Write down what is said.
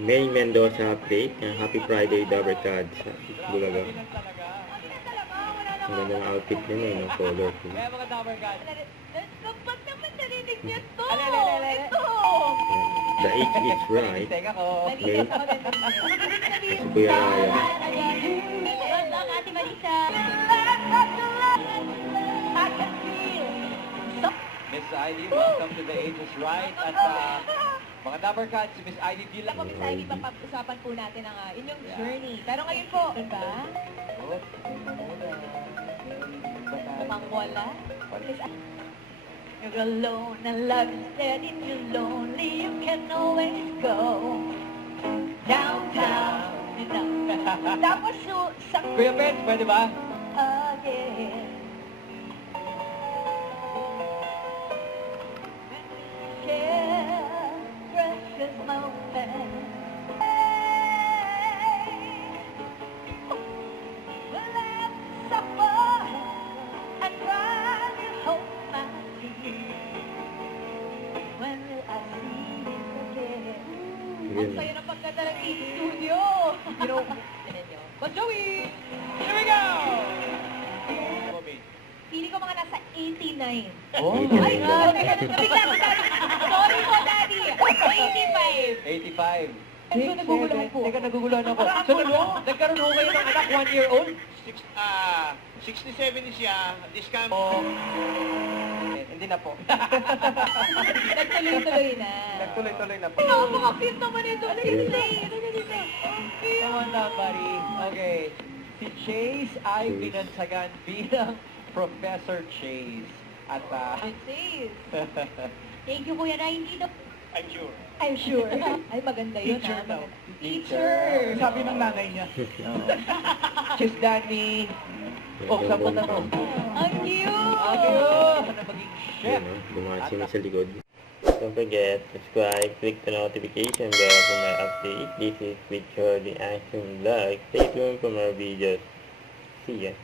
May Mendoza update. Happy Friday, Dabber Cards. Bulaga. Ang ganda ng outfit nila, yung color. Kaya mga Dabber Cards. Kapag naman narinig niya to! Alala. Ito! The H is right. Teka ko. Okay. Si Kuya Raya. Wala ang Ate Marisa. Miss Ivy, welcome to the Ages Right. At mga Dabber Cards, si Miss Ivy bilang Ako, Miss Ivy, pag-usapan po natin ang inyong journey. Pero ngayon po, diba? Mukhang wala. You're alone and love is dead, it's too lonely, you can always go downtown. Tapos sa... Kuya Ben, pwede ba? Again. Share precious moments. Will I suffer and cry you hold my tears? When will I see you again? Ang sayo ng pagkadala ng studio. You know, but Joey! Here we go! Pili ko mga nasa 89. Oh, Ay, nabigla ko, Daddy. Sorry po, Daddy. 85. 85. So, naguguluhan po. Teka, naguguluhan ako. So, nagkaroon ho kayo ng anak 1 year old? 67 siya, discount. O, hindi na po. Nagtuloy-tuloy na. Nagtuloy-tuloy na po. Ano, mga cute naman ito. Come on now, buddy. Okay. Si Chase ay binansagan bilang Professor Chase. At, Sis. Thank you, Kuya Ray. Hindi na... I'm sure. I'm sure. Ay, maganda yun, Teacher ha? daw. Teacher. Sabi ng nanay niya. Chase Danny. Oh, sampan na to. Ang cute. Sana maging chef. Yun, dumasi na sa likod. Don't forget, subscribe, click the notification bell for my update. This is with Jordy Action Vlog. Stay tuned for more videos. See ya.